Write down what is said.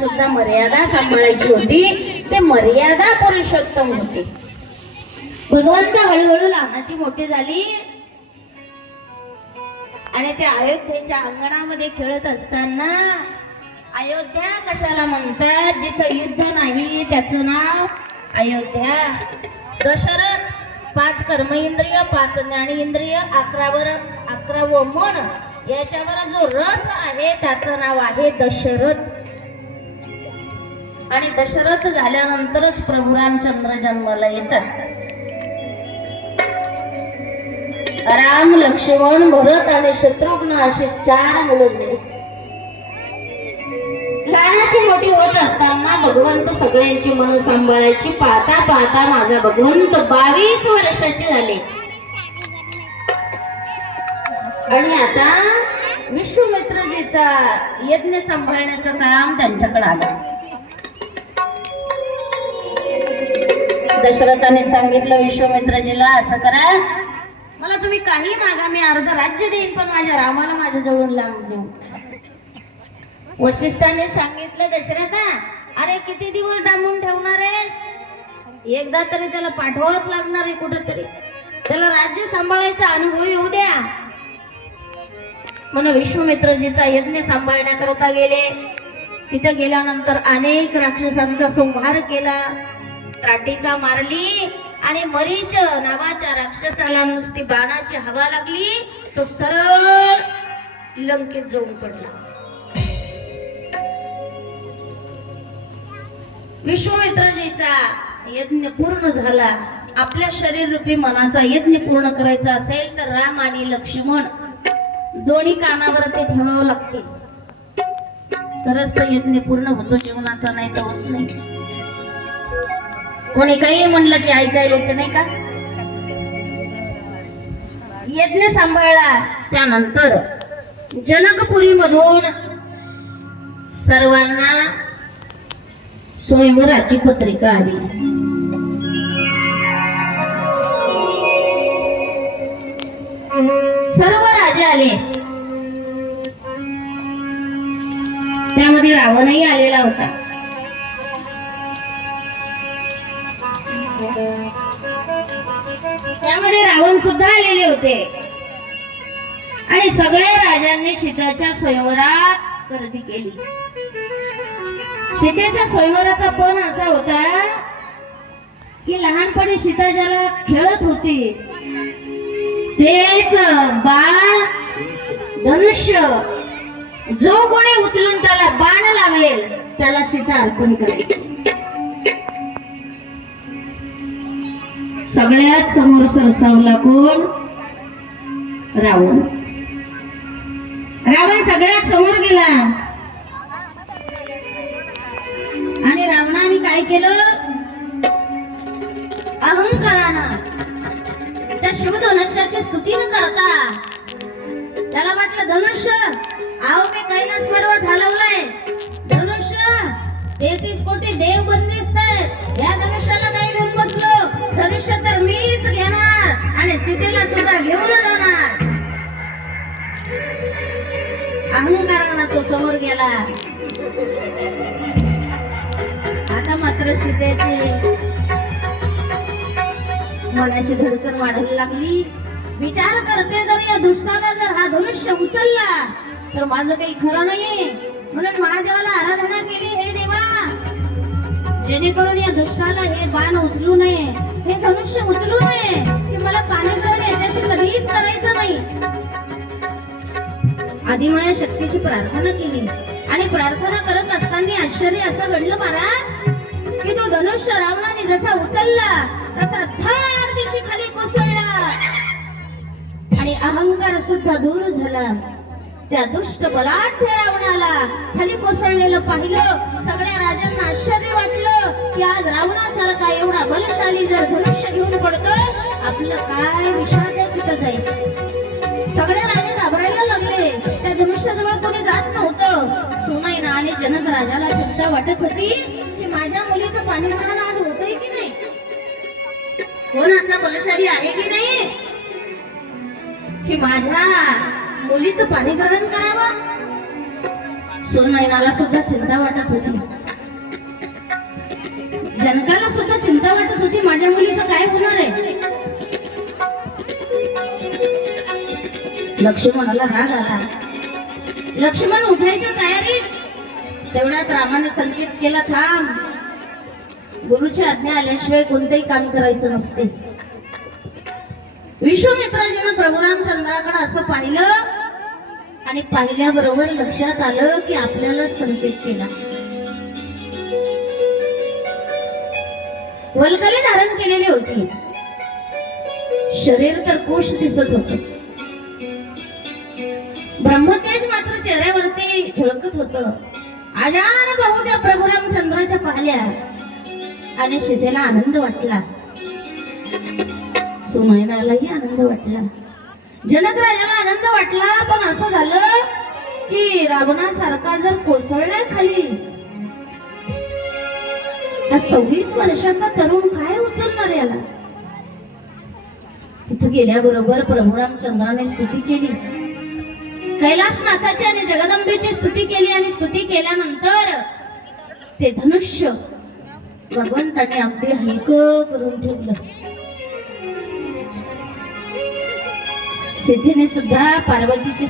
सुद्धा मर्यादा सांभाळायची होती. ते मर्यादा पुरुषोत्तम होते. भगवंत हळूहळू लहानाची मोठी झाली. आणि ते अयोध्येच्या अंगणामध्ये खेळत असताना अयोध्या कशाला म्हणतात? जिथं युद्ध नाही त्याचं नाव अयोध्या. दशरथ पाच कर्मेंद्रिय पाच ज्ञानेंद्रिय अकरावर अकरावं मन याच्यावर जो रथ आहे त्याचं नाव आहे दशरथ. आणि दशरथ झाल्यानंतरच प्रभू रामचंद्र जन्माला येतात. राम लक्ष्मण भरत आणि शत्रुघ्न असे चार मुलं झाले. लहानाची मोठी होत असताना भगवंत सगळ्यांची मन सांभाळायची. पाहता पाहता माझा भगवंत बावीस वर्षाचे झाले. आणि आता विश्वमित्रजीचा यज्ञ सांभाळण्याचं काम त्यांच्याकडे आलं. दशरथाने सांगितलं विश्वमित्रजीला असं करा मला तुम्ही काही मागा मी अर्ध राज्य देईन पण माझ्या रामाला माझ्या जवळून लावून घेऊ वशिष्ठाने सांगितलं दशरथा अरे किती दिवस डांबून ठेवणार आहेस? एकदा तरी त्याला पाठवावंच लागणार आहे कुठंतरी. त्याला राज्य सांभाळायचा अनुभव येऊ द्या. म्हणून विश्वमित्रजीचा यज्ञ सांभाळण्याकरता गेले. तिथे गेल्यानंतर अनेक राक्षसांचा संहार केला. त्राटिका मारली आणि मरीच नावाच्या राक्षसाला नुसती बाणाची हवा लागली. तो सरळ लंकेत जाऊन पडला. विश्वमित्रजीचा यज्ञ पूर्ण झाला. आपल्या शरीर रूपी मनाचा यज्ञ पूर्ण करायचा असेल तर राम आणि लक्ष्मण दोन्ही कानावर ते ठेवावं लागते तरच तो यज्ञ पूर्ण होतो जीवनाचा नाही तर होत नाही. कोणी काही म्हणलं की ऐकायला येते नाही का? यज्ञ सांभाळला त्यानंतर जनकपुरी मधून सर्वांना स्वयंवराची पत्रिका आली. सर्व राजे आले. त्यामध्ये रावणही आलेला होता. त्यामध्ये रावण सुद्धा आलेले होते. आणि सगळ्या राजांनी सीताच्या स्वयंवरात गर्दी केली. सीतेच्या स्वयंवराचा पण असा होता की लहानपणी सीता ज्याला खेळत होती तेच बाण धनुष्य जो कोणी उचलून त्याला बाण लावेल त्याला सीता अर्पण करेल सगळ्यात समोर सरसावला कोण? रावण. रावण सगळ्यात समोर गेला. आणि रावणाने काय केलं? अहंकारानं त्या शिवधनुष्याची स्तुती न करता त्याला वाटलं धनुष्य आहो मी कैलास पर्वत हलवलाय. धनुष्य तेहतीस कोटी देव बंदिस्त या धनुष्याला आणि सीतेला सुद्धा घेऊन जाणार. अहंकारांना तो समोर गेला. आता मात्र सीतेची मनाची धडकन वाढायला लागली. विचार करते जर या दुष्टाला जर हा धनुष्य उचलला तर माझं काही खरं नाही म्हणून महादेवाला आराधना केली हे देवा जेणेकरून या दुष्टाला हे बाण उचलू नये. हे धनुष्य उचलू नये की मला पाणी करून याच्याशी कधीच करायचं नाही. आदिमाया शक्तीची प्रार्थना केली. आणि प्रार्थना करत असताना आश्चर्य असं घडलं महाराज की तो धनुष्य रावणाने जसा उचलला तसा थार दिशी खाली कोसळला. आणि अहंकार सुद्धा दूर झाला. त्या दुष्ट बलाढ्य रावणाला खाली कोसळलेलं पाहिलं. सगळ्या राजांना आश्चर्य वाटलं की आज रावणासारखा एवढा बलशाली जर धनुष्य घेऊन पडतोय आपलं काय विश्वास आहे तिथं जायचं? सगळे राजे घाबरायला लागले. त्या धनुष्याजवळ कोणी जात नव्हतं. सोनाईना आणि जनक राजाला चिंता वाटत होती की माझ्या मुलीचं पाणी ग्रहण आज होतंय की नाही? कोण असा बलशाली आहे की नाही? की माझ्या मुलीचं पाणी ग्रहण करावं सुनैनाला सुद्धा चिंता वाटत होती. जनकाला सुद्धा चिंता वाटत होती माझ्या मुलीचं काय होणार आहे? लक्ष्मणाला राग आला. लक्ष्मण उठायच्या तयारीत. तेवढ्यात रामाने संकेत केला थांब. गुरुची आज्ञा आल्याशिवाय कोणतेही काम करायचं नसते. विश्वमित्राजीनं प्रभू रामचंद्राकडे असं पाहिलं आणि पाहिल्याबरोबर लक्षात आलं की आपल्याला संकेत केला. वल्कले धारण केलेली होती. शरीर तर कोश दिसत होत. ब्रह्मतेज मात्र चेहऱ्यावरती झळकत होत. आजान भाऊ त्या प्रभुराम चंद्राच्या पाहिल्या. आणि सीतेला आनंद वाटला. सुमायनालाही आनंद वाटला. जनक राजाला आनंद वाटला पण असं झालं की रावणासारखा जर कोसळलाय खाली हा सव्वीस वर्षाचा तरुण काय उचलणार याला? तिथं गेल्याबरोबर प्रभू रामचंद्राने स्तुती केली. कैलासनाथाची आणि जगदंबेची स्तुती केली आणि स्तुती केल्यानंतर ते धनुष्य भगवंताने अगदी हलकं करून ठेवलं. सिद्धीने सुद्धा पार्वतीची